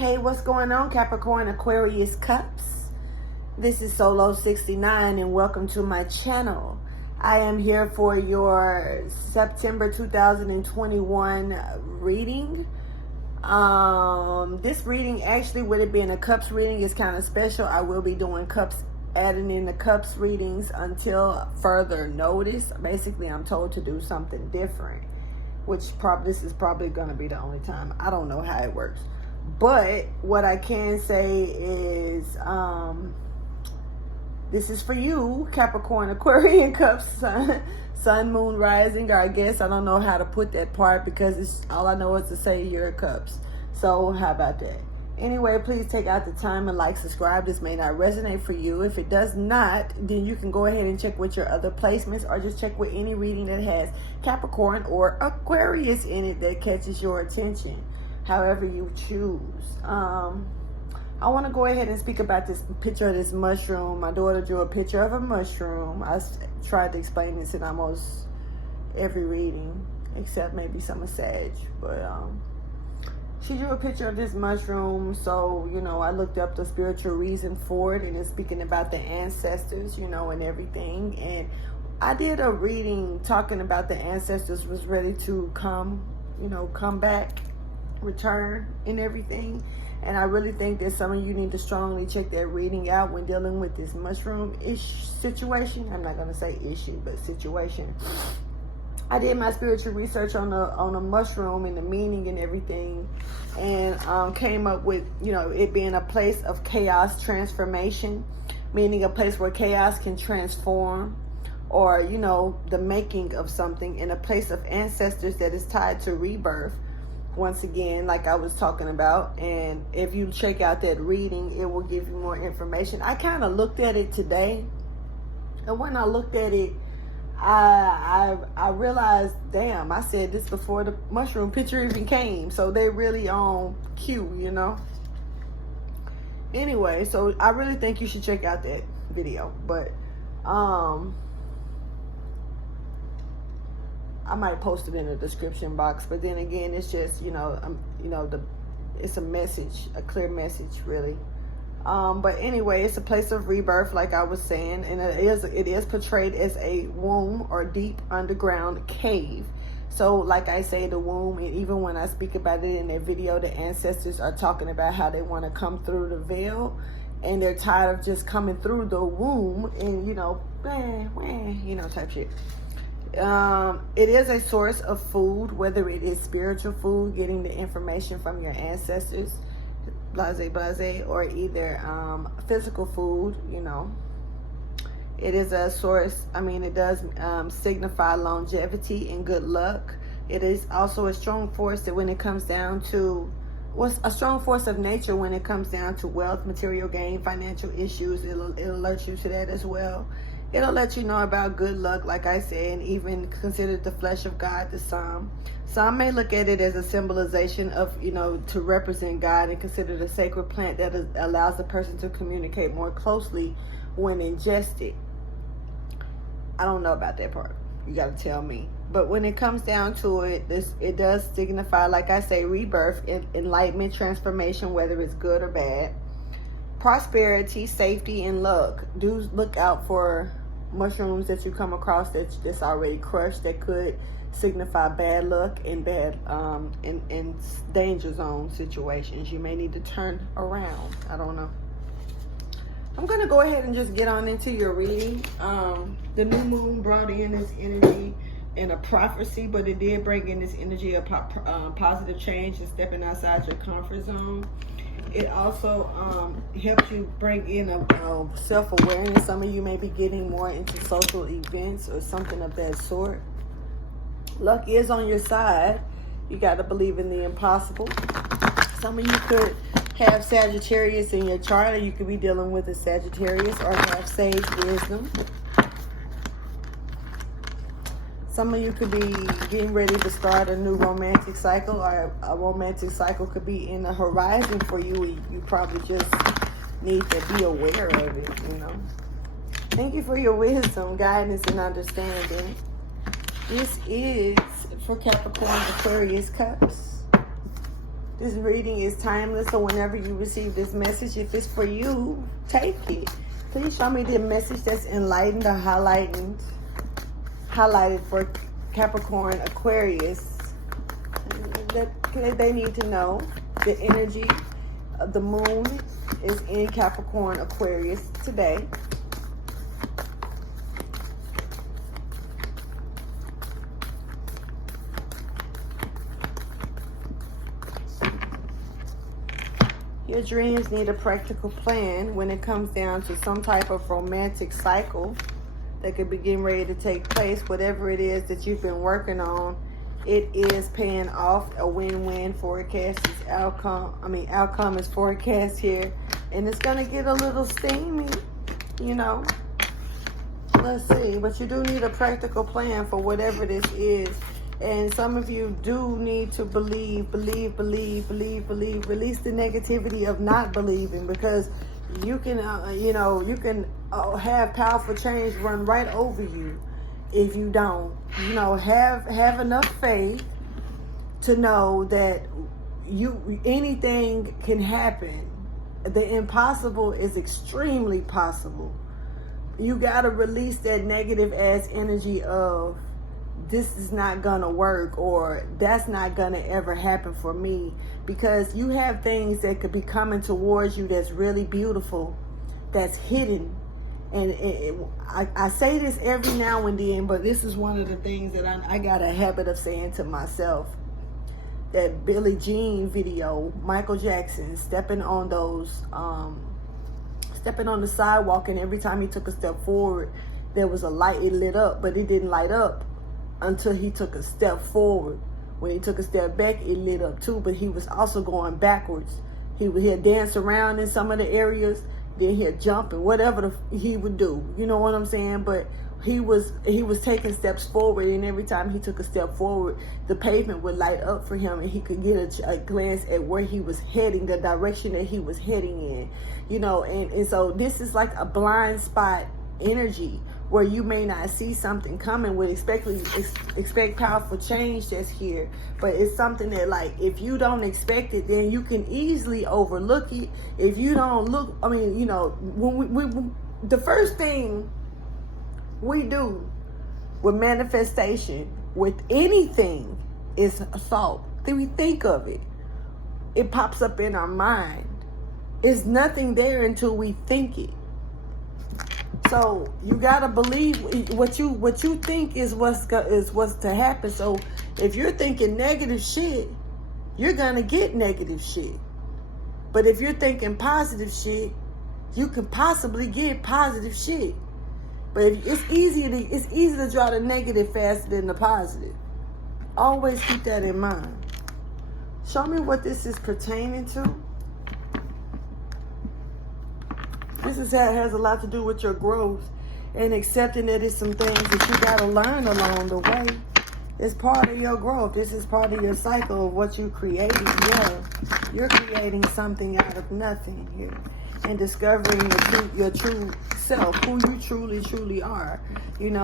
Hey, what's going on, Capricorn Aquarius Cups? This is Solo 69 and welcome to my channel. I am here for your September 2021 reading. This reading, actually, with it being a Cups reading, is kind of special. I will be doing Cups, adding in the Cups readings until further notice. Basically, I'm told to do something different, which this is probably going to be the only time. I don't know how it works. But what I can say is this is for you, Capricorn Aquarius Cups, sun, moon, rising, or I guess I don't know how to put that part because it's all I know is to say your cups. So how about that? Anyway, please take out the time and like, subscribe. This may not resonate for you. If it does not, then you can go ahead and check with your other placements or just check with any reading that has Capricorn or Aquarius in it that catches your attention, however you choose. I want to go ahead and speak about this picture of this mushroom. My daughter drew a picture of a mushroom. I tried to explain this in almost every reading, except maybe some of Sag, but she drew a picture of this mushroom, so, you know, I looked up the spiritual reason for it, and it's speaking about the ancestors, you know, and everything. And I did a reading talking about the ancestors was ready to come, you know, come back, return, and everything. And I really think that some of you need to strongly check that reading out when dealing with this mushroom-ish situation. I'm not going to say issue, but situation. I did my spiritual research on a mushroom and the meaning and everything, and came up with, you know, it being a place of chaos transformation, meaning a place where chaos can transform, or, you know, the making of something, in a place of ancestors that is tied to rebirth, once again, like I was talking about. And if you check out that reading, it will give you more information. I kind of looked at it today, and when I looked at it, I realized, damn, I said this before the mushroom picture even came. So they really on cue, you know. Anyway, so I really think you should check out that video. But I might post it in the description box. But then again, it's just, you know, it's a message, a clear message, really. But anyway, it's a place of rebirth, like I was saying, and it is portrayed as a womb or deep underground cave. So like I say, the womb, and even when I speak about it in that video, the ancestors are talking about how they want to come through the veil, and they're tired of just coming through the womb and, you know, type shit. It is a source of food, whether it is spiritual food, getting the information from your ancestors, blase, or either physical food, you know. It is a source, I mean, it does signify longevity and good luck. It is also a strong force that when it comes down to, a strong force of nature when it comes down to wealth, material gain, financial issues. It'll alert you to that as well. It'll let you know about good luck, like I said, and even consider the flesh of God, the psalm. Some may look at it as a symbolization of, you know, to represent God, and consider the sacred plant that allows the person to communicate more closely when ingested. I don't know about that part. You got to tell me. But when it comes down to it, it does signify, like I say, rebirth, enlightenment, transformation, whether it's good or bad. Prosperity, safety, and luck. Do look out for mushrooms that you come across that's already crushed, that could signify bad luck and bad in danger zone situations. You may need to turn around. I don't know. I'm gonna go ahead and just get on into your reading. The new moon brought in this energy and a prophecy, but it did bring in this energy of positive change and stepping outside your comfort zone. It also helps you bring in a self-awareness. Some of you may be getting more into social events or something of that sort. Luck is on your side. You got to believe in the impossible. Some of you could have Sagittarius in your chart, or you could be dealing with a Sagittarius, or have sage wisdom. Some of you could be getting ready to start a new romantic cycle, or a romantic cycle could be in the horizon for you. You probably just need to be aware of it, you know. Thank you for your wisdom, guidance, and understanding. This is for Capricorn Aquarius Cups. This reading is timeless, so whenever you receive this message, if it's for you, take it. Please show me the message that's enlightened or highlighted for Capricorn Aquarius. That they need to know. The energy of the moon is in Capricorn Aquarius today. Your dreams need a practical plan when it comes down to some type of romantic cycle that could be getting ready to take place. Whatever it is that you've been working on, it is paying off. A win-win forecast is outcome is forecast here. And it's going to get a little steamy, you know. Let's see. But you do need a practical plan for whatever this is. And some of you do need to believe. Release the negativity of not believing, because you can, have powerful change run right over you if you don't. Have enough faith to know that anything can happen. The impossible is extremely possible. You got to release that negative ass energy of, this is not gonna work, or that's not gonna ever happen for me, because you have things that could be coming towards you that's really beautiful, that's hidden. And I say this every now and then, but this is one of the things that I got a habit of saying to myself. That Billie Jean video, Michael Jackson stepping on the sidewalk, and every time he took a step forward, there was a light. It lit up, but it didn't light up until he took a step forward. When he took a step back, it lit up too, but he was also going backwards. He'd dance around in some of the areas, then he'd jump and whatever he would do. You know what I'm saying? But he was taking steps forward, and every time he took a step forward, the pavement would light up for him, and he could get a glance at where he was heading, the direction that he was heading in. And so this is like a blind spot energy, where you may not see something coming, would expect powerful change that's here. But it's something that, like, if you don't expect it, then you can easily overlook it. If you don't look, when the first thing we do with manifestation, with anything, is a thought. Then we think of it. It pops up in our mind. It's nothing there until we think it. So you gotta believe what you think is what's to happen. So if you're thinking negative shit, you're gonna get negative shit. But if you're thinking positive shit, you can possibly get positive shit. But it's easy to draw the negative faster than the positive. Always keep that in mind. Show me what this is pertaining to. This has a lot to do with your growth and accepting that it's some things that you got to learn along the way. It's part of your growth. This is part of your cycle of what you created. Yeah, you're creating something out of nothing here, and discovering your true self, who you truly are. Being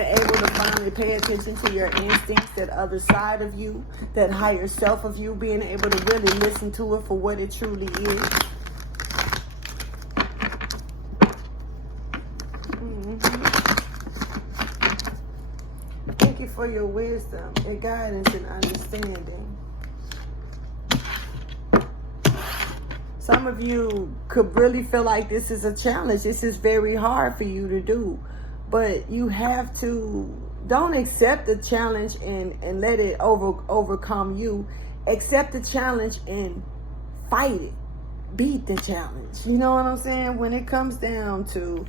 able to finally pay attention to your instincts, that other side of you, that higher self of you, being able to really listen to it for what it truly is. Thank you for your wisdom and guidance and understanding. Some of you could really feel like this is a challenge. This is very hard for you to do. But you have to, don't accept the challenge and let it overcome you. Accept the challenge and fight it. Beat the challenge. You know what I'm saying? When it comes down to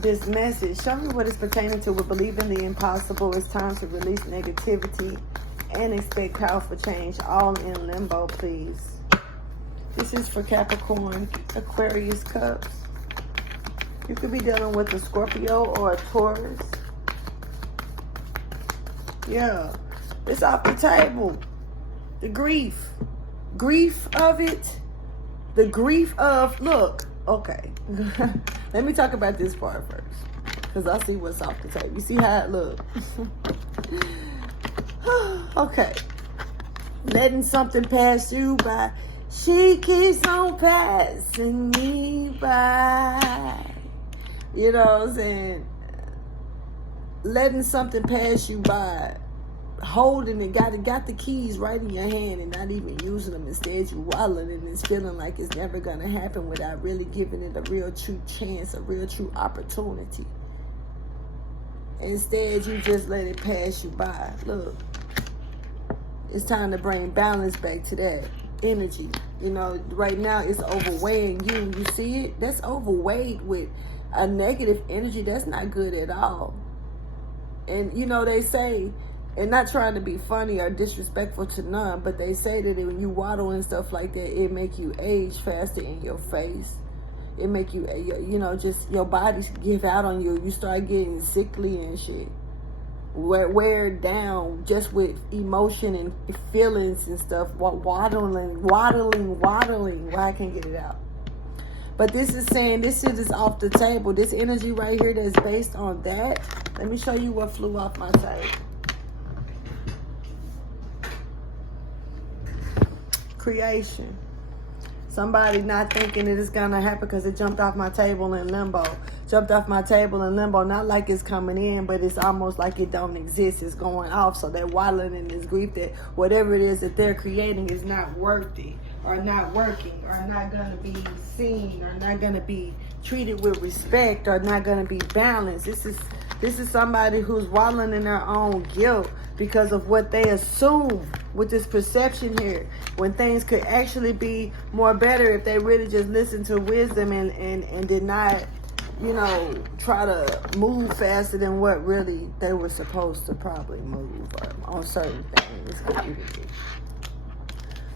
this message, show me what it's pertaining to. With believing the impossible, it's time to release negativity and expect powerful change. All in limbo, please. This is for Capricorn Aquarius Cusp. You could be dealing with a Scorpio or a Taurus. Yeah, it's off the table. The grief of it. The grief of, look, okay. Let me talk about this part first, because I see what's off the table. You see how it looks? Okay. letting something pass you by. She keeps on passing me by. You know what I'm saying? Letting something pass you by. Holding it, got the keys right in your hand and not even using them. Instead, you wallowing and it's feeling like it's never going to happen without really giving it a real true chance, a real true opportunity. Instead, you just let it pass you by. Look, it's time to bring balance back to that energy. You know, right now it's overweighing you. You see it? That's overweight with a negative energy. That's not good at all. And, you know, they say, and not trying to be funny or disrespectful to none, but they say that when you waddle and stuff like that, it make you age faster in your face. It make you, you know, just your body give out on you. You start getting sickly and shit. Wear down just with emotion and feelings and stuff. Waddling. Why I can't get it out? But this is saying this shit is off the table. This energy right here that's based on that. Let me show you what flew off my table. Creation. Somebody not thinking that it's gonna happen because it jumped off my table in limbo. Jumped off my table in limbo, not like it's coming in, but it's almost like it don't exist. It's going off. So they're waddling in this grief that whatever it is that they're creating is not worthy or not working or not gonna be seen or not gonna be treated with respect or not gonna be balanced. This is somebody who's waddling in their own guilt because of what they assume with this perception here, when things could actually be more better if they really just listened to wisdom and did not, you know, try to move faster than what really they were supposed to probably move on certain things.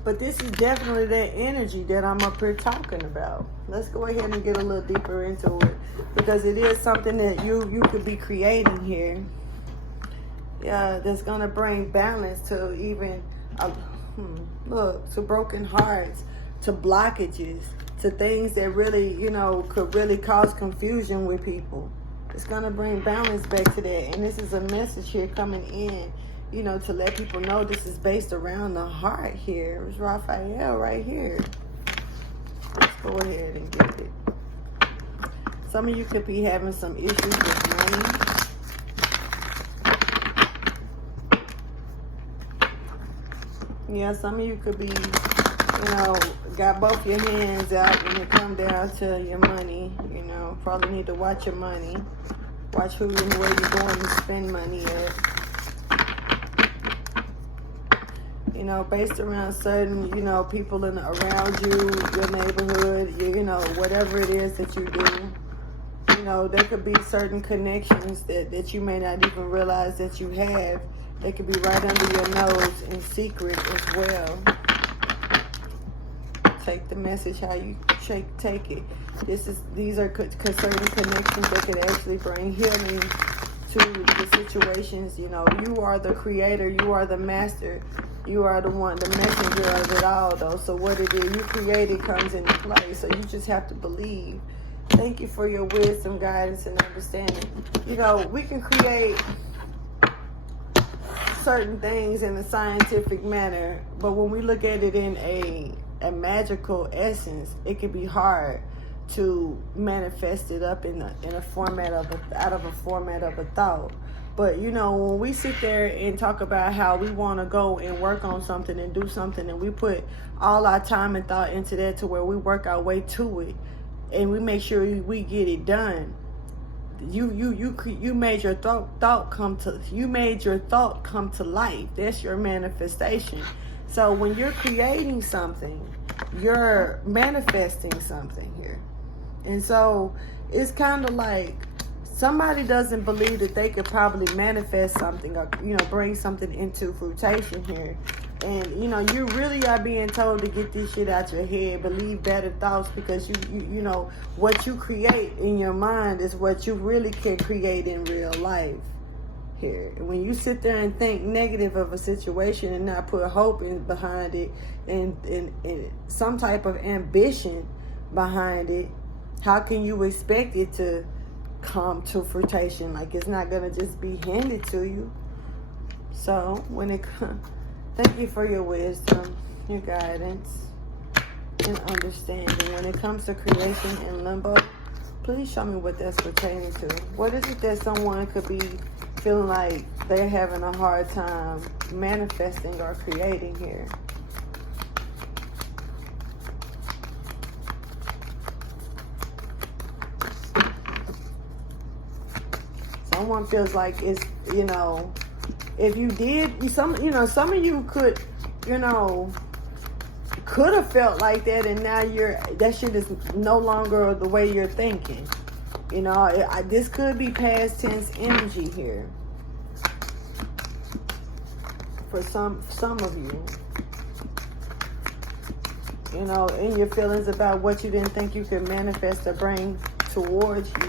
But this is definitely that energy that I'm up here talking about. Let's go ahead and get a little deeper into it, because it is something that you could be creating here. Yeah, that's going to bring balance to even, look, to broken hearts, to blockages, to things that really, you know, could really cause confusion with people. It's going to bring balance back to that. And this is a message here coming in, you know, to let people know this is based around the heart here. It's Raphael right here. Let's go ahead and get it. Some of you could be having some issues with money. Yeah, some of you could be, you know, got both your hands out when it comes down to your money. You know, probably need to watch your money. Watch who and where you're going to spend money at. You know, based around certain, you know, people around you, your neighborhood, you know, whatever it is that you do. You know, there could be certain connections that you may not even realize that you have. They could be right under your nose in secret as well. Take the message how you take it. These are certain connections that could actually bring healing to the situations. You know, you are the creator. You are the master. You are the one, the messenger of it all, though. So what it is you created comes into play. So you just have to believe. Thank you for your wisdom, guidance, and understanding. You know, we can create certain things in a scientific manner, but when we look at it in a magical essence, it can be hard to manifest it up in a format of out of a format of a thought. But you know, when we sit there and talk about how we want to go and work on something and do something, and we put all our time and thought into that to where we work our way to it, and we make sure we get it done. You made your thought come to life. That's your manifestation. So when you're creating something, you're manifesting something here. And so it's kind of like somebody doesn't believe that they could probably manifest something or, you know, bring something into fruition here. And, you know, you really are being told to get this shit out your head, believe better thoughts, because you know, what you create in your mind is what you really can create in real life here. And when you sit there and think negative of a situation and not put hope behind it and some type of ambition behind it, how can you expect it to come to fruition? Like, it's not going to just be handed to you. So when it comes... Thank you for your wisdom, your guidance, and understanding. When it comes to creation and limbo, please show me what that's pertaining to. What is it that someone could be feeling like they're having a hard time manifesting or creating here? Someone feels like it's, you know, if you did, some of you could, you know, could have felt like that, and now that shit is no longer the way you're thinking. You know, this could be past tense energy here for some of you. You know, in your feelings about what you didn't think you could manifest or bring towards you.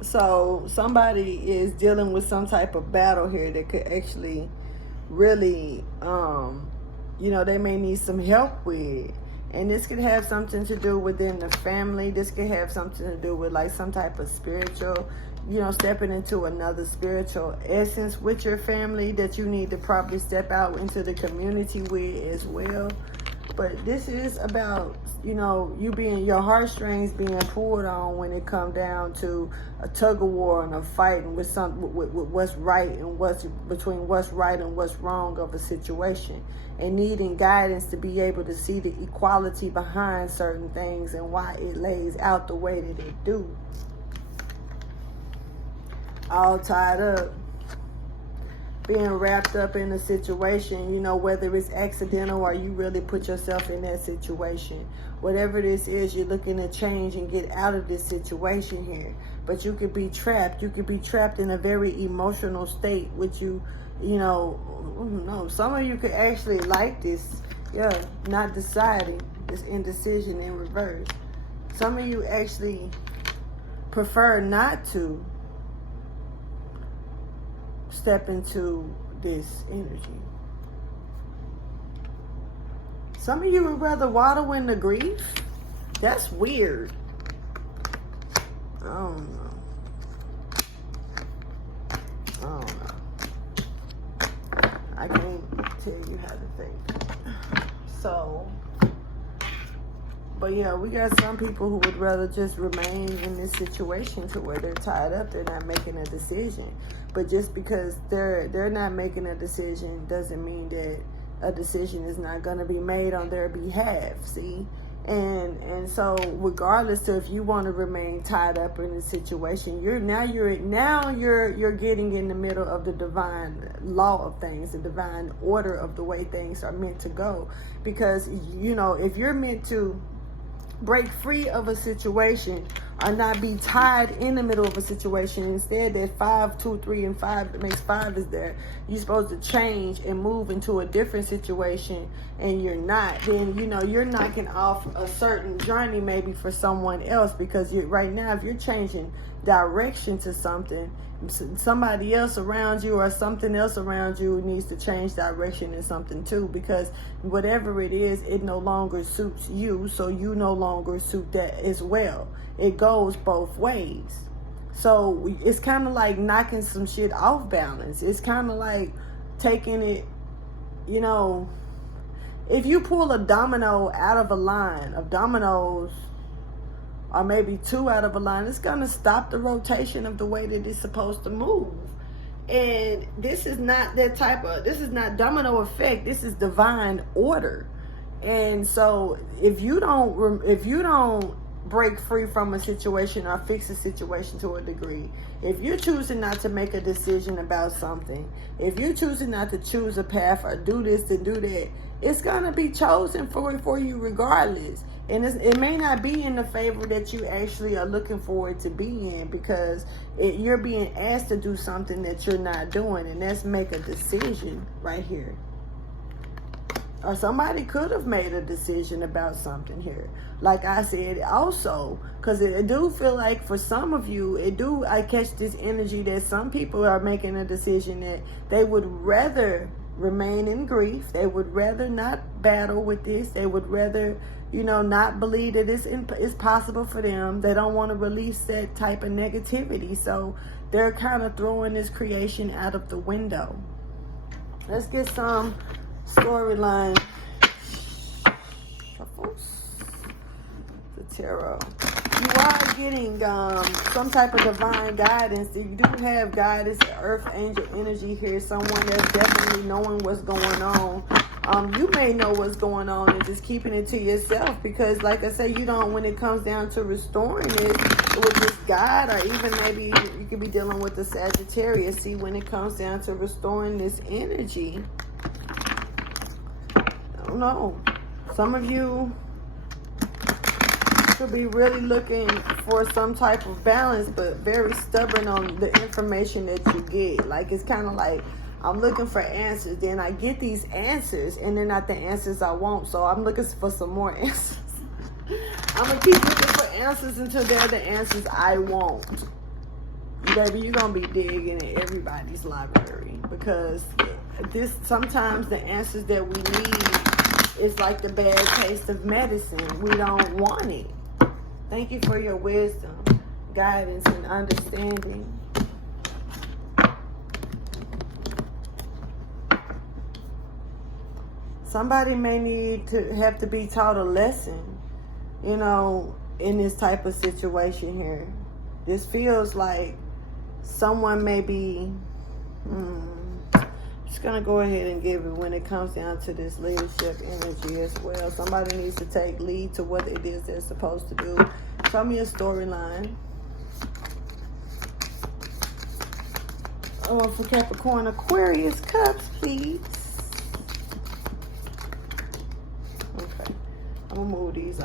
So somebody is dealing with some type of battle here that could actually really, you know, they may need some help with. And this could have something to do within the family. This could have something to do with like some type of spiritual, you know, stepping into another spiritual essence with your family that you need to probably step out into the community with as well. But this is about, you know, your heartstrings being pulled on when it come down to a tug of war and a fight and with what's right and between what's right and what's wrong of a situation, and needing guidance to be able to see the equality behind certain things and why it lays out the way that it do. All tied up, being wrapped up in a situation, you know, whether it's accidental or you really put yourself in that situation. Whatever this is, you're looking to change and get out of this situation here. But you could be trapped. You could be trapped in a very emotional state, which you know, no, some of you could actually like this. Yeah, not deciding. This indecision in reverse. Some of you actually prefer not to step into this energy. Some of you would rather waddle in the grief. That's weird. I don't know. I can't tell you how to think. So, but yeah, we got some people who would rather just remain in this situation to where they're tied up. They're not making a decision. But just because they're not making a decision doesn't mean that a decision is not going to be made on their behalf. See, and so regardless of if you want to remain tied up in a situation, you're getting in the middle of the divine law of things, the divine order of the way things are meant to go. Because, you know, if you're meant to break free of a situation or not be tied in the middle of a situation, instead that 5, 2, 3, and 5 that makes 5 is there, you're supposed to change and move into a different situation, and you're not, then, you know, you're knocking off a certain journey maybe for someone else, because right now if you're changing direction to something, somebody else around you or something else around you needs to change direction in something too, because whatever it is, it no longer suits you, so you no longer suit that as well. It goes both ways. So it's kind of like knocking some shit off balance. It's kind of like taking it, you know, if you pull a domino out of a line of dominoes, or maybe 2 out of a line, it's going to stop the rotation of the way that it's supposed to move. And this is not this is not domino effect. This is divine order. And so if you don't break free from a situation or fix a situation to a degree, if you're choosing not to make a decision about something, if you're choosing not to choose a path or do this and do that, it's going to be chosen for you regardless. And it may not be in the favor that you actually are looking for it to be in, because you're being asked to do something that you're not doing, and that's make a decision right here. Or somebody could have made a decision about something here. Like I said, also, because it do feel like for some of you, I catch this energy that some people are making a decision that they would rather remain in grief. They would rather not battle with this. They would rather, not believe that it's possible for them. They don't want to release that type of negativity. So they're kind of throwing this creation out of the window. Let's get some storyline shuffles. The tarot. You are getting some type of divine guidance. You do have guidance, earth angel energy here. Someone that's definitely knowing what's going on. You may know what's going on and just keeping it to yourself, because like I say, you don't, when it comes down to restoring it with this God, or even maybe you could be dealing with the Sagittarius. See, when it comes down to restoring this energy, I don't know, some of you could be really looking for some type of balance, but very stubborn on the information that you get. Like, it's kind of like, I'm looking for answers, then I get these answers, and they're not the answers I want, so I'm looking for some more answers. I'm going to keep looking for answers until they're the answers I want. Baby, you're going to be digging in everybody's library, because sometimes the answers that we need is like the bad taste of medicine. We don't want it. Thank you for your wisdom, guidance, and understanding. Somebody may have to be taught a lesson, in this type of situation here. This feels like someone may be, just going to go ahead and give it when it comes down to this leadership energy as well. Somebody needs to take lead to what it is they're supposed to do. Show me a storyline. For Capricorn Aquarius Cusp, please. Okay. I'm going to move these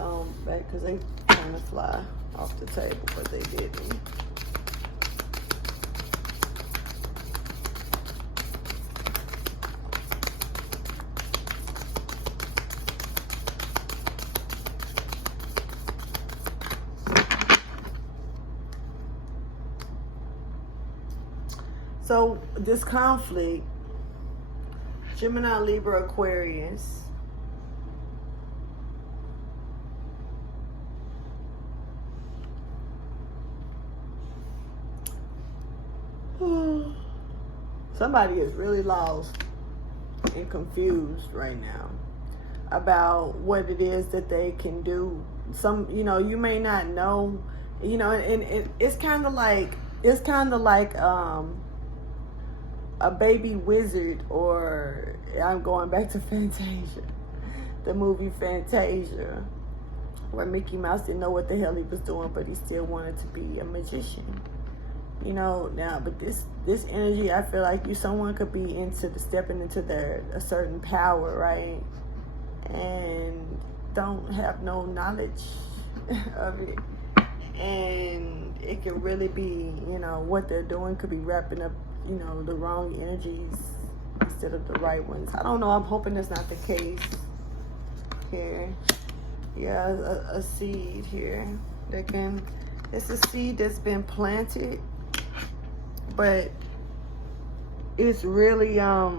back because they kind of fly off the table, but they didn't. So this conflict, Gemini, Libra, Aquarius, somebody is really lost and confused right now about what it is that they can do. You may not know, and it's kind of like a baby wizard, or I'm going back to Fantasia, the movie Fantasia, where Mickey Mouse didn't know what the hell he was doing, but he still wanted to be a magician. Now, but this energy, I feel like someone could be stepping into a certain power, right? And don't have no knowledge of it. And it could really be, what they're doing could be wrapping up, the wrong energies instead of the right ones. I don't know. I'm hoping that's not the case here. Yeah, a seed here. It's a seed that's been planted, but it's really, yeah,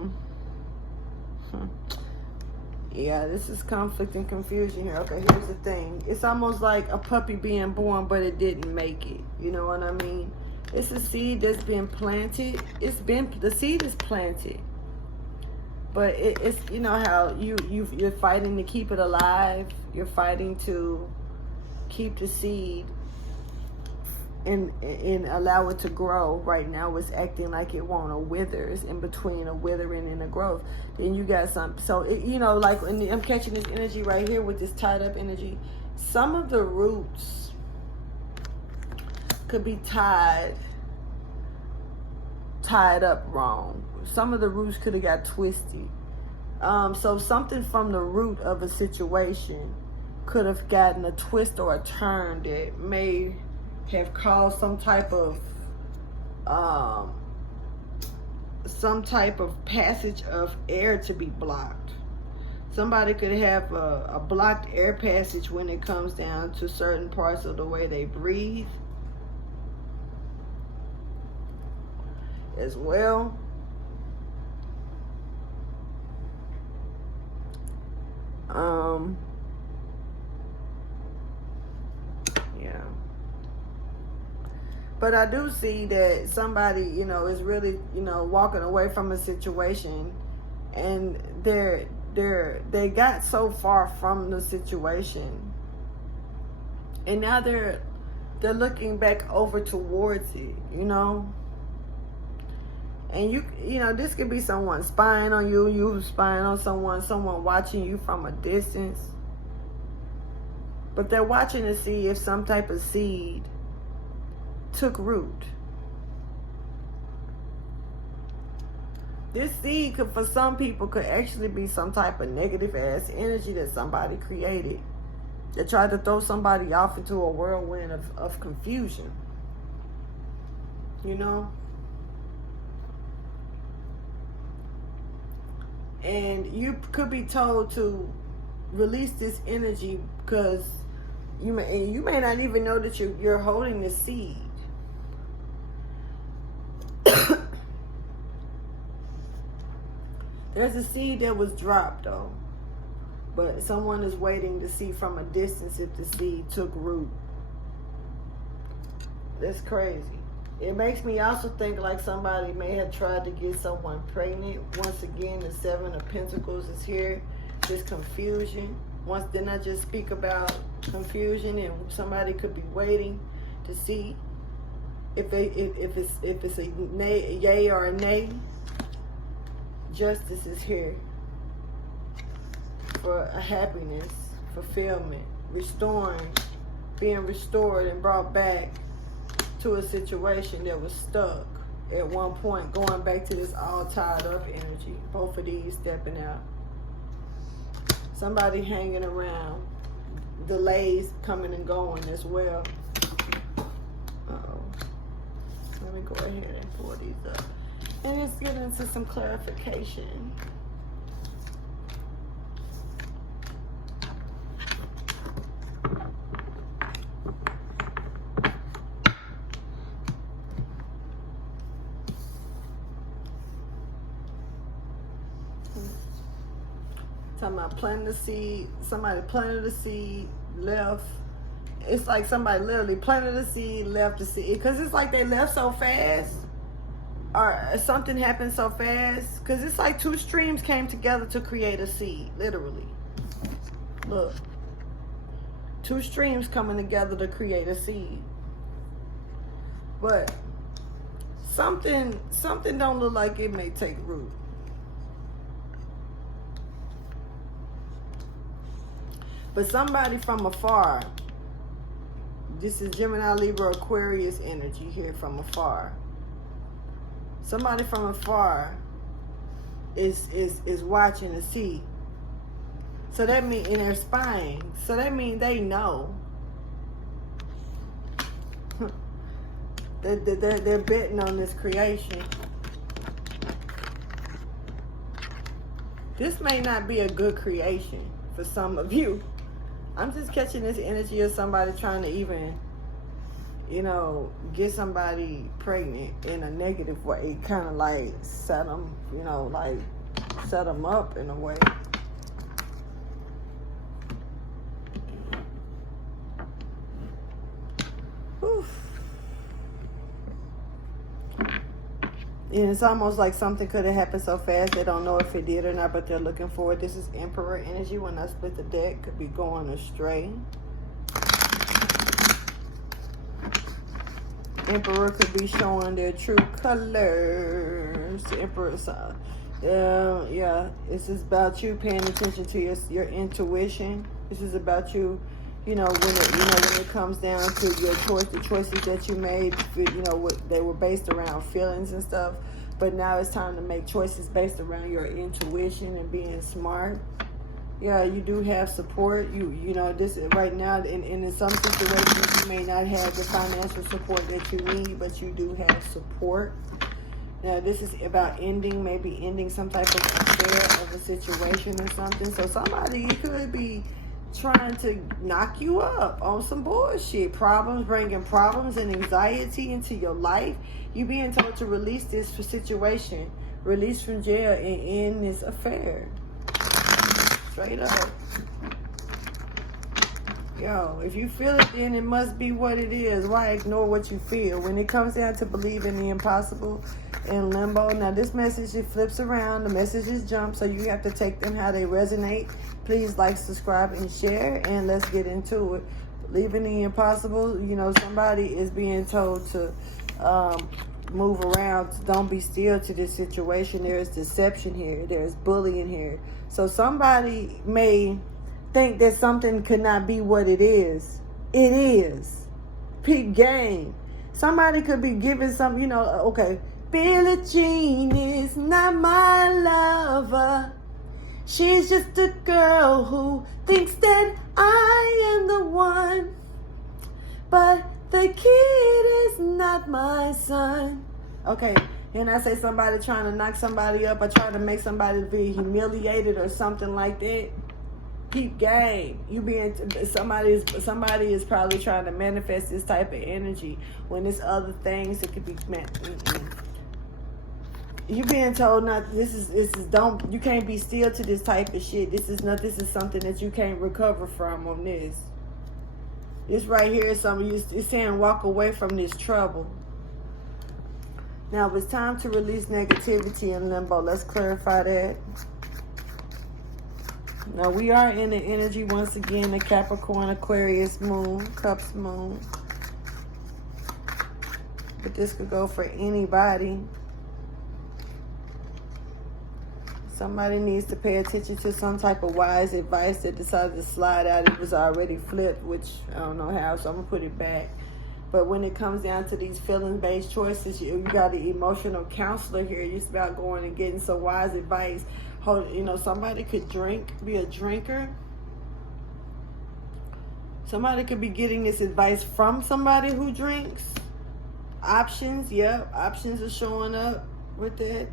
this is conflict and confusion here. Okay, here's the thing. It's almost like a puppy being born, but it didn't make it. You know what I mean? It's a seed that's been planted. The seed is planted, but it's how you're fighting to keep it alive. You're fighting to keep the seed and allow it to grow. Right now it's acting like it want to wither. It's in between a withering and a growth. Then you got some, so like I'm catching this energy right here with this tied up energy. Some of the roots could be tied up wrong. Some of the roots could have got twisted. So something from the root of a situation could have gotten a twist or a turn that may have caused some type of passage of air to be blocked. Somebody could have a blocked air passage when it comes down to certain parts of the way they breathe as well. Yeah. But I do see that somebody, you know, is really, you know, walking away from a situation, and they got so far from the situation, and now they're looking back over towards it, you know. And you know, this could be someone spying on you, you spying on someone watching you from a distance. But they're watching to see if some type of seed took root. This seed could, for some people, could actually be some type of negative ass energy that somebody created, that tried to throw somebody off into a whirlwind of confusion. You know? And you could be told to release this energy because you may not even know that you're holding the seed. There's a seed that was dropped though, but someone is waiting to see from a distance if the seed took root. That's crazy. It makes me also think like somebody may have tried to get someone pregnant. Once again, the Seven of Pentacles is here. This confusion. Didn't I just speak about confusion, and somebody could be waiting to see if it's a yay or a nay. Justice is here for a happiness, fulfillment, restoring, being restored and brought back to a situation that was stuck at one point, going back to this all tied up energy. Both of these stepping out. Somebody hanging around. Delays coming and going as well. Uh-oh. Let me go ahead and pull these up. And let's get into some clarification. Talking about planting the seed. Somebody planted the seed, left. It's like somebody literally planted the seed, left the seed. Because it's like they left so fast. Or something happened so fast. Because it's like two streams came together to create a seed. Literally. Look. Two streams coming together to create a seed. But something don't look like it may take root. But somebody from afar. This is Gemini, Libra, Aquarius energy here from afar. Somebody from afar is watching to see. So that means, and they're spying. So that means they know. They're betting on this creation. This may not be a good creation for some of you. I'm just catching this energy of somebody trying to even, you know, get somebody pregnant in a negative way. Kind of like set them, you know, like set them up in a way. Whew. And it's almost like something could have happened so fast they don't know if it did or not, but they're looking forward. This is Emperor energy. When I split the deck, could be going astray. Emperor could be showing their true colors. Emperor, yeah, this is about you paying attention to your intuition. This is about you, you know, when it comes down to your the choices that you made, you know, they were based around feelings and stuff. But now it's time to make choices based around your intuition and being smart. Yeah, you do have support. You know, this right now, and in some situations, you may not have the financial support that you need, but you do have support. Now, this is about ending, maybe ending some type of affair of a situation or something. So somebody could be trying to knock you up on some bullshit. Problems, bringing problems and anxiety into your life. You being told to release this situation. Release from jail and end this affair. Straight up. Yo, if you feel it, then it must be what it is. Why ignore what you feel? When it comes down to believing the impossible in limbo, now this message, it flips around. The messages jump, so you have to take them how they resonate. Please like, subscribe, and share, and let's get into it. Believing the impossible, you know, somebody is being told to move around. Don't be still to this situation. There's deception here. There's bullying here. So somebody may think that something could not be what it is. It is. Peak game. Somebody could be giving some, you know, okay, Billie Jean is not my lover. She's just a girl who thinks that I am the one. But the kid is not my son. Okay, and I say somebody trying to knock somebody up or trying to make somebody be humiliated or something like that. Keep game. You being somebody is probably trying to manifest this type of energy when there's other things that could be met. You being told not. This is don't. You can't be still to this type of shit. This is something that you can't recover from on this. This right here is something. It's saying walk away from this trouble. Now it's time to release negativity in limbo. Let's clarify that. Now we are in the energy once again, the Capricorn Aquarius moon, Cusp moon. But this could go for anybody. Somebody needs to pay attention to some type of wise advice that decided to slide out. It was already flipped, which I don't know how, so I'm going to put it back. But when it comes down to these feeling-based choices, you got an emotional counselor here. It's about going and getting some wise advice. You know, somebody could be a drinker. Somebody could be getting this advice from somebody who drinks. Options, yep. Options are showing up with that.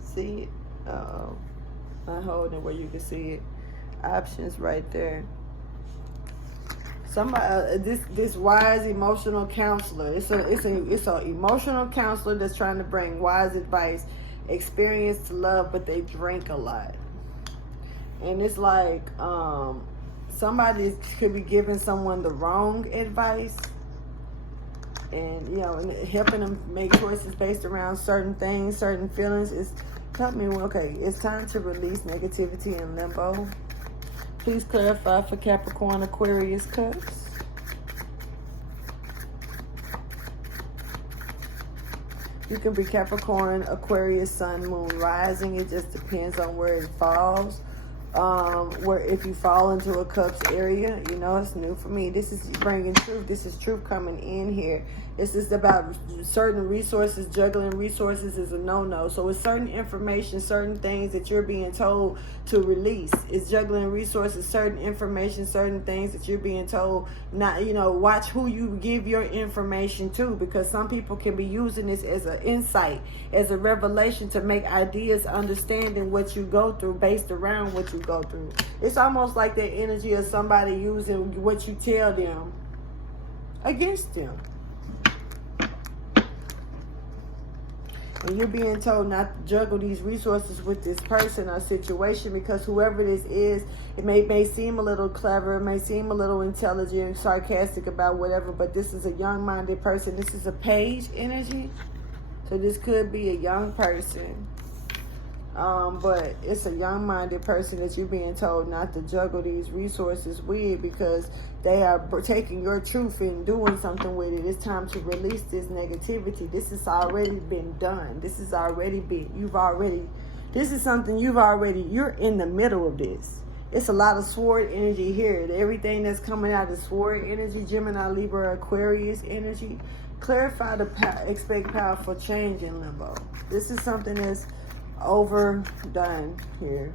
See it? Uh-oh. Not holding it where you can see it. Options right there. Somebody, this wise emotional counselor. It's a emotional counselor that's trying to bring wise advice, experience to love, but they drink a lot. And it's like somebody could be giving someone the wrong advice, and you know, and helping them make choices based around certain things, certain feelings. Help me. Okay, it's time to release negativity in limbo. Please clarify for Capricorn Aquarius Cusp. You can be Capricorn, Aquarius, Sun, Moon, Rising. It just depends on where it falls. Where if you fall into a Cusp area, you know, it's new for me. This is bringing truth. This is truth coming in here. This is about certain resources. Juggling resources is a no-no. So it's certain information, certain things that you're being told to release. It's juggling resources, certain information, certain things that you're being told not, you know, watch who you give your information to, because some people can be using this as an insight, as a revelation to make ideas, understanding what you go through based around what you go through. It's almost like the energy of somebody using what you tell them against them. And you're being told not to juggle these resources with this person or situation, because whoever this is, it may seem a little clever, it may seem a little intelligent, sarcastic about whatever, but this is a young-minded person. This is a page energy. So this could be a young person. But it's a young-minded person that you're being told not to juggle these resources with, because they are taking your truth and doing something with it. It's time to release this negativity. This has already been done. This has already been, this is something you're in the middle of this. It's a lot of sword energy here. Everything that's coming out is sword energy, Gemini, Libra, Aquarius energy. Clarify expect powerful change in limbo. This is something that's overdone here.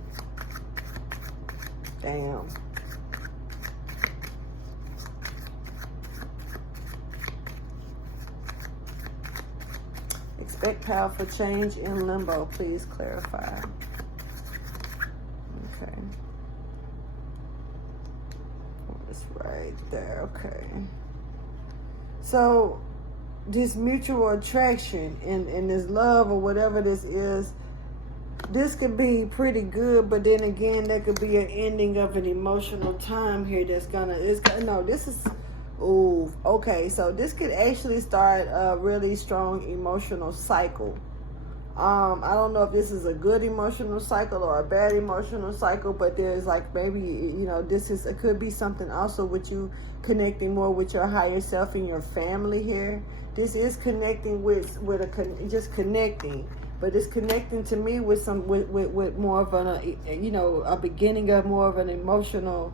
Damn. Expect powerful change in limbo. Please clarify. Okay. It's right there. Okay. So this mutual attraction and this love or whatever this is, this could be pretty good, but then again, there could be an ending of an emotional time here that's gonna, okay, so this could actually start a really strong emotional cycle. I don't know if this is a good emotional cycle or a bad emotional cycle, but there's like maybe, it could be something also with you connecting more with your higher self and your family here. This is connecting just connecting. But it's connecting to me with more of a beginning of more of an emotional,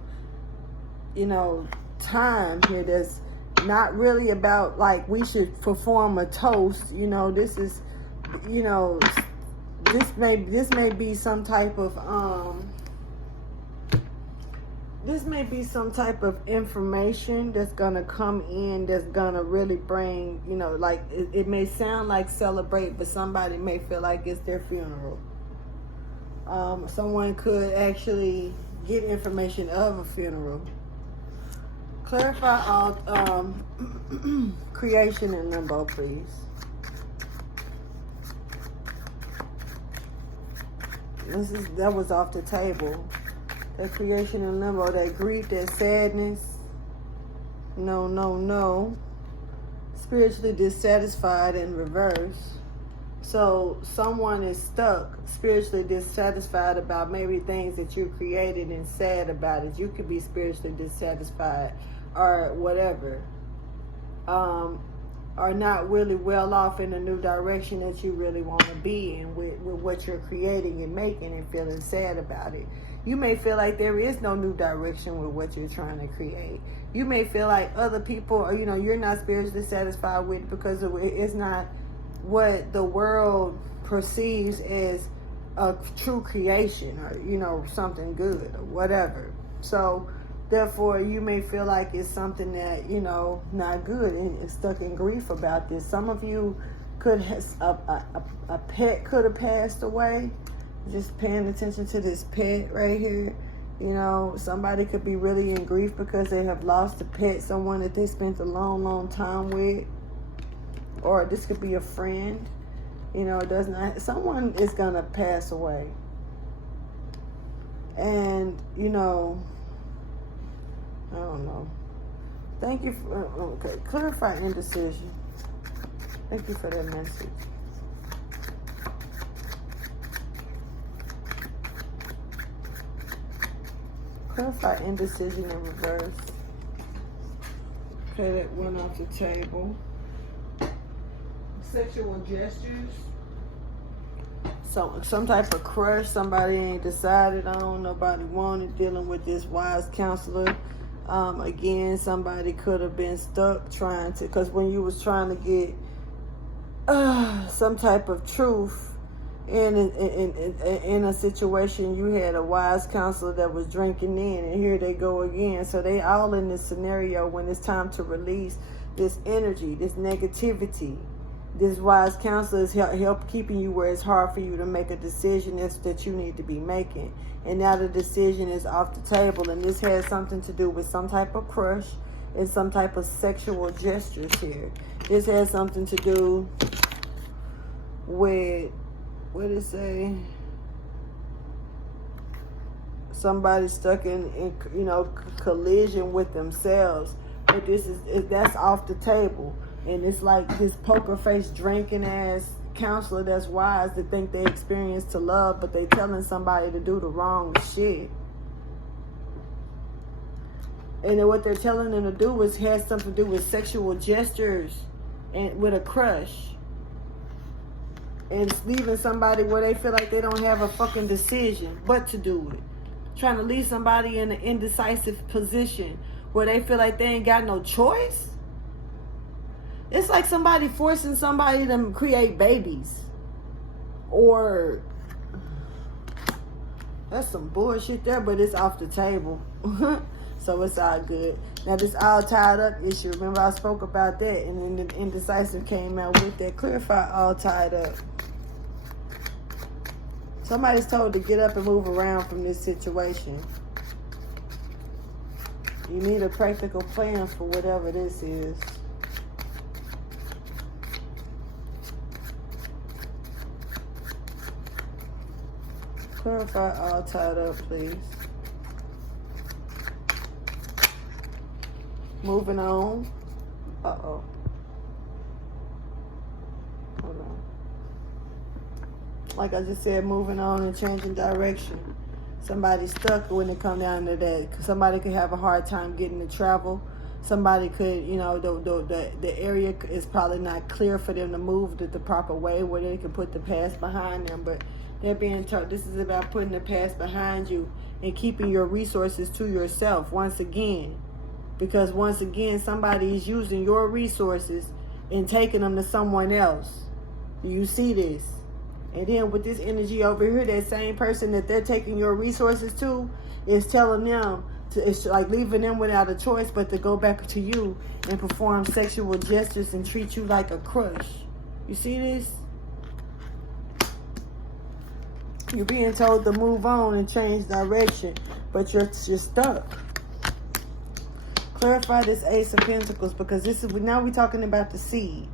time here. That's not really about like we should perform a toast. This is, this may be some type of this may be some type of information that's gonna come in that's gonna really bring, like it may sound like celebrate, but somebody may feel like it's their funeral. Someone could actually get information of a funeral. Clarify all creation in limbo, please. That was off the table. That creation in limbo, that grief, that sadness. No. Spiritually dissatisfied in reverse. So someone is stuck, spiritually dissatisfied about maybe things that you created and sad about it. You could be spiritually dissatisfied or whatever. Are not really well off in the new direction that you really want to be in with what you're creating and making and feeling sad about it. You may feel like there is no new direction with what you're trying to create. You may feel like other people, or, you're not spiritually satisfied with because it's not what the world perceives as a true creation or, something good or whatever. So, therefore, you may feel like it's something that, not good and it's stuck in grief about this. Some of you could have, a pet could have passed away. Just paying attention to this pet right here. Somebody could be really in grief because they have lost a pet, someone that they spent a long time with. Or this could be a friend. It does not, someone is going to pass away. And, I don't know. Thank you for, okay, clarify indecision. Thank you for that message. Clarify indecision in reverse. Okay, that went off the table. Sexual gestures. So some type of crush somebody ain't decided on, nobody wanted, dealing with this wise counselor. Again, somebody could have been stuck trying to, because when you was trying to get some type of truth in a situation, you had a wise counselor that was drinking in, and here they go again. So they all in this scenario when it's time to release this energy, this negativity. This wise counselor is help keeping you where it's hard for you to make a decision that you need to be making. And now the decision is off the table, and this has something to do with some type of crush and some type of sexual gestures here. This has something to do with, what did it say? Somebody stuck in collision with themselves. But that's off the table. And it's like this poker face drinking ass counselor that's wise to think they experience to love, but they telling somebody to do the wrong shit. And then what they're telling them to do has something to do with sexual gestures and with a crush. And leaving somebody where they feel like they don't have a fucking decision but to do it. Trying to leave somebody in an indecisive position where they feel like they ain't got no choice. It's like somebody forcing somebody to create babies. Or, that's some bullshit there, but it's off the table. So it's all good. Now this all tied up issue, remember I spoke about that, and then the indecisive came out with that. Clarify all tied up. Somebody's told to get up and move around from this situation. You need a practical plan for whatever this is. Clarify all tied up, please. Moving on. Uh-oh. Hold on. Like I just said, moving on and changing direction. Somebody's stuck when it comes down to that. Somebody could have a hard time getting to travel. Somebody could, you know, the area is probably not clear for them to move the proper way where they can put the past behind them. But they're being told this is about putting the past behind you and keeping your resources to yourself once again. Because once again, somebody is using your resources and taking them to someone else. You see this? And then with this energy over here, that same person that they're taking your resources to is telling them, it's like leaving them without a choice but to go back to you and perform sexual gestures and treat you like a crush. You see this? You're being told to move on and change direction, but you're stuck. Clarify this Ace of Pentacles, because this is now we're talking about the seed.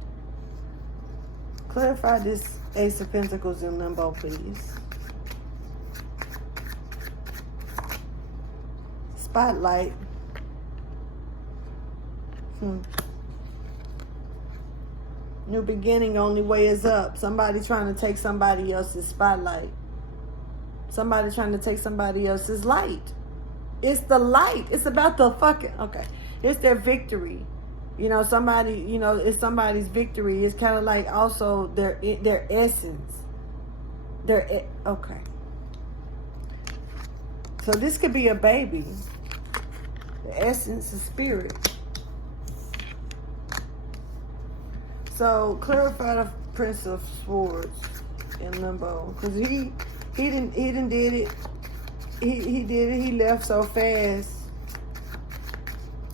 Clarify this Ace of Pentacles in limbo, please. Spotlight. New beginning, only way is up. Somebody trying to take somebody else's spotlight. Somebody trying to take somebody else's light. It's the light. It's about the fucking, okay. It's their victory. You know, somebody, you know, it's somebody's victory. It's kind of like also their essence. Okay. So this could be a baby. The essence of spirit. So clarify the Prince of Swords in limbo, because he didn't did it. He did it. He left so fast.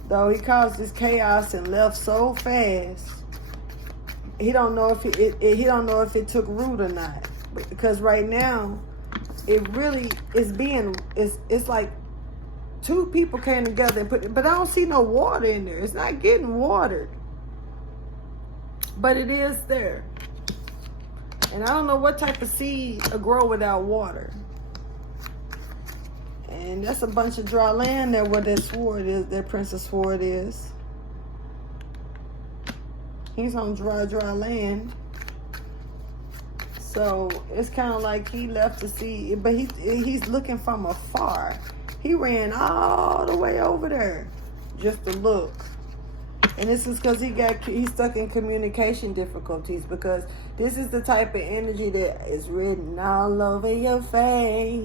Though he caused this chaos and left so fast. He don't know if he don't know if it took root or not. Because right now, it really is it's like two people came together and but I don't see no water in there. It's not getting watered. But it is there. And I don't know what type of seed will grow without water. And that's a bunch of dry land there where that sword is, that Prince of Sword is. He's on dry land. So it's kind of like he left the sea, but he's looking from afar. He ran all the way over there just to look. And this is because he's stuck in communication difficulties, because this is the type of energy that is written all over your face.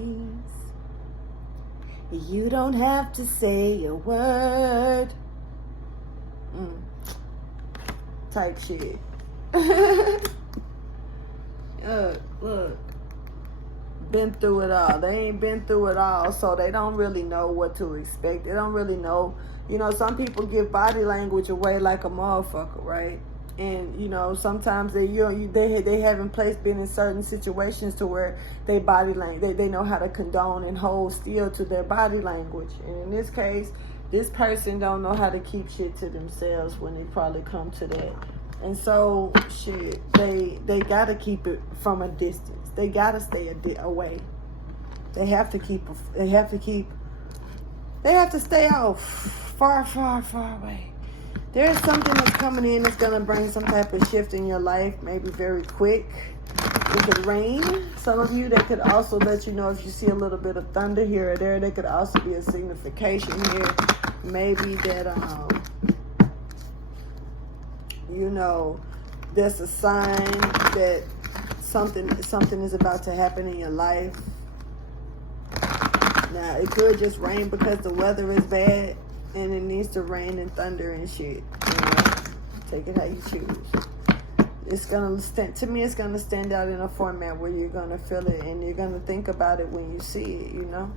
You don't have to say a word. Type shit. Look. Been through it all. They ain't been through it all, so they don't really know what to expect. They don't really know. You know, some people give body language away like a motherfucker, right? And, you know, sometimes they haven't been in certain situations to where they body language, they know how to condone and hold still to their body language. And in this case, this person don't know how to keep shit to themselves when it probably come to that. And so, shit, they got to keep it from a distance. They got to stay away. They have to stay off, far, far, far away. There's something that's coming in that's going to bring some type of shift in your life, maybe very quick. It could rain. Some of you, that could also let you know if you see a little bit of thunder here or there. There could also be a signification here. Maybe that, you know, there's a sign that something is about to happen in your life. Now, it could just rain because the weather is bad and it needs to rain and thunder and shit. You know, take it how you choose. It's gonna stand out in a format where you're gonna feel it and you're gonna think about it when you see it, you know.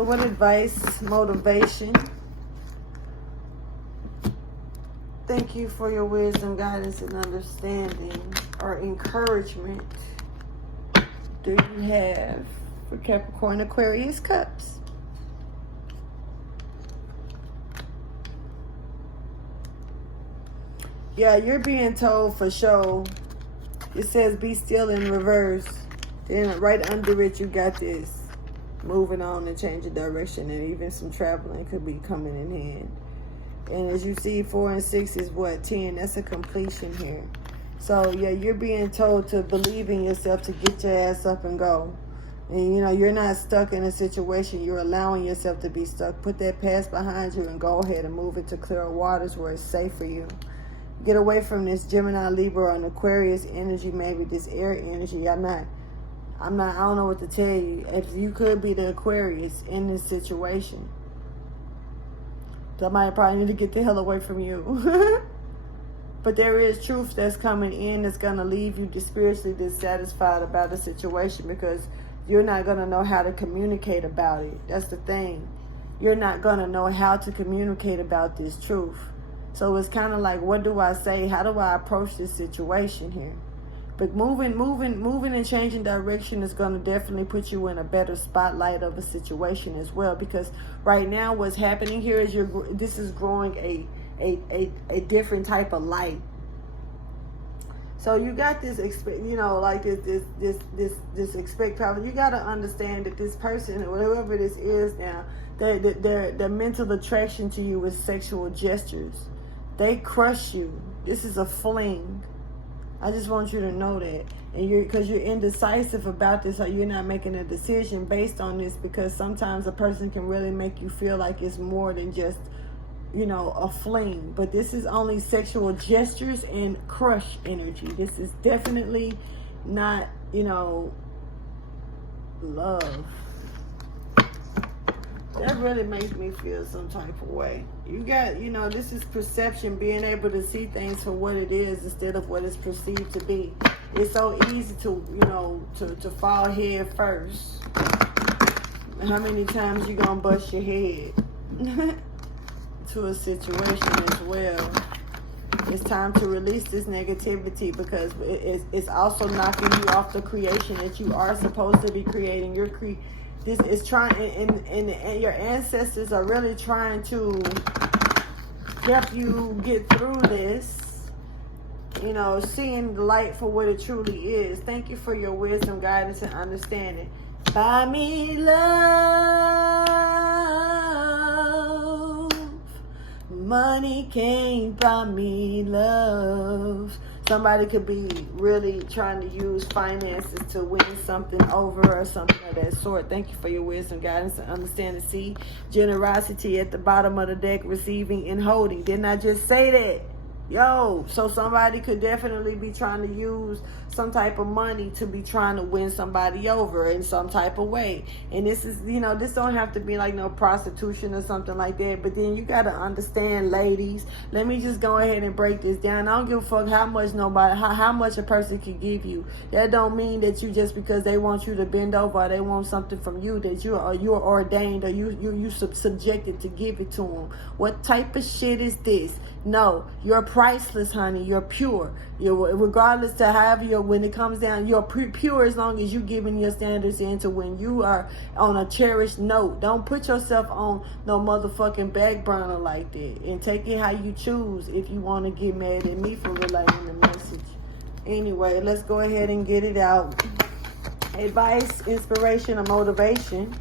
So what advice, motivation? Thank you for your wisdom, guidance, and understanding, or encouragement do you have for Capricorn Aquarius Cusp? Yeah, you're being told for sure. It says be still in reverse. Then right under it, you got this. Moving on and changing direction, and even some traveling could be coming in hand. And as you see, 4 and 6 is what? 10. That's a completion here. So, yeah, you're being told to believe in yourself, to get your ass up and go. And, you know, you're not stuck in a situation. You're allowing yourself to be stuck. Put that past behind you and go ahead and move into clearer waters where it's safe for you. Get away from this Gemini, Libra, and Aquarius energy, maybe this air energy. I don't know what to tell you. If you could be the Aquarius in this situation, somebody probably need to get the hell away from you. But there is truth that's coming in that's going to leave you spiritually dissatisfied about the situation, because you're not going to know how to communicate about it. That's the thing. You're not going to know how to communicate about this truth. So it's kind of like, what do I say? How do I approach this situation here? But moving and changing direction is going to definitely put you in a better spotlight of a situation as well. Because right now what's happening here is this is growing a different type of light. So you got this, you know, like this expect power. You got to understand that this person, or whoever this is now, their mental attraction to you is sexual gestures. They crush you. This is a fling. I just want you to know that. And because you're indecisive about this, or you're not making a decision based on this, because sometimes a person can really make you feel like it's more than just, you know, a fling. But this is only sexual gestures and crush energy. This is definitely not, you know, love. That really makes me feel some type of way. You got, you know, this is perception, being able to see things for what it is instead of what it's perceived to be. It's so easy to, you know, to fall head first. How many times you gonna bust your head to a situation as well? It's time to release this negativity, because it's also knocking you off the creation that you are supposed to be creating. This is trying, and your ancestors are really trying to help you get through this, you know, seeing the light for what it truly is. Thank you for your wisdom, guidance, and understanding. Buy me love. Money can't buy me love. Somebody could be really trying to use finances to win something over or something of that sort. Thank you for your wisdom, guidance, and understanding. See, generosity at the bottom of the deck, receiving and holding. Didn't I just say that? Yo, so somebody could definitely be trying to use some type of money to be trying to win somebody over in some type of way. And this is, you know, this don't have to be like no prostitution or something like that. But then you got to understand, ladies, let me just go ahead and break this down. I don't give a fuck how much how much a person can give you. That don't mean that you, just because they want you to bend over or they want something from you, that you're ordained or you subjected to give it to them. What type of shit is this? No, you're priceless, honey. You're pure. You're, regardless to however when it comes down, you're pure as long as you giving your standards into when you are on a cherished note. Don't put yourself on no motherfucking back burner like that. And take it how you choose if you want to get mad at me for relaying the message. Anyway, let's go ahead and get it out. Advice, inspiration, or motivation.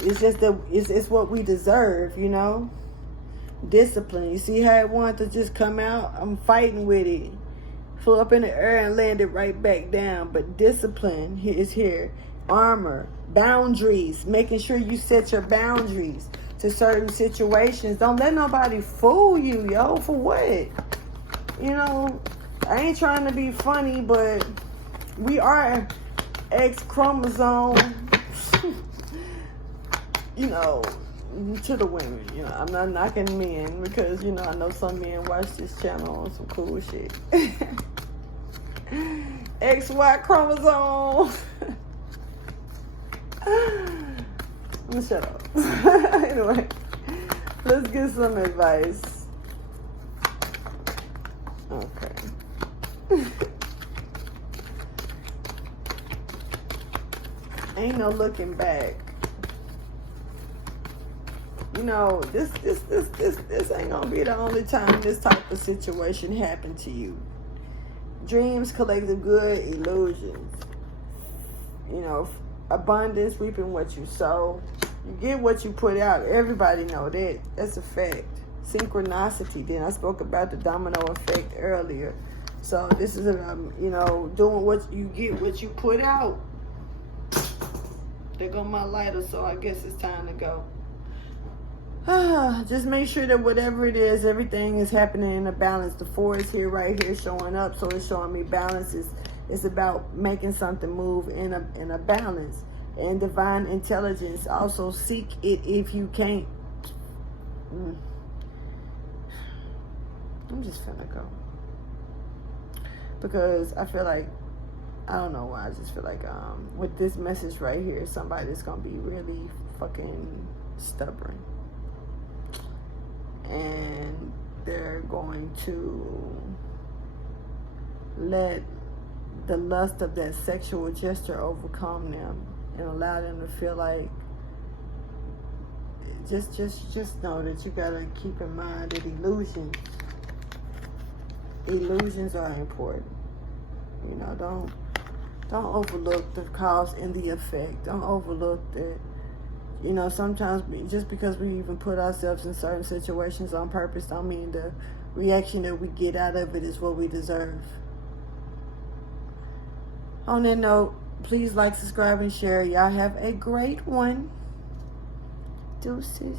It's just that it's what we deserve, you know. Discipline. You see how it wanted to just come out? I'm fighting with it. Flew up in the air and landed right back down. But discipline is here. Armor. Boundaries. Making sure you set your boundaries to certain situations. Don't let nobody fool you, yo. For what? You know, I ain't trying to be funny, but we are X chromosome. You know, to the women, you know, I'm not knocking men, because, you know, I know some men watch this channel on some cool shit. XY chromosome. Shut up. Anyway, let's get some advice. Okay. Ain't no looking back. You know, this ain't gonna be the only time this type of situation happened to you. Dreams, collective good, illusions. You know, abundance, reaping what you sow. You get what you put out. Everybody know that. That's a fact. Synchronicity. Then I spoke about the domino effect earlier. So this is, you know, doing what you get, what you put out. There go my lighter, so I guess it's time to go. Just make sure that whatever it is, everything is happening in a balance. The 4 is here, right here, showing up. So it's showing me balance. It's about making something move in a balance. And divine intelligence. Also seek it if you can't. I'm just finna go. Because I feel like, I don't know why, I just feel like with this message right here, somebody's gonna be really fucking stubborn. And they're going to let the lust of that sexual gesture overcome them and allow them to feel like, just know that you gotta keep in mind that illusions are important. You know, don't overlook the cause and the effect. Don't overlook that. You know, sometimes just because we even put ourselves in certain situations on purpose, don't mean the reaction that we get out of it is what we deserve. On that note, please like, subscribe, and share. Y'all have a great one. Deuces.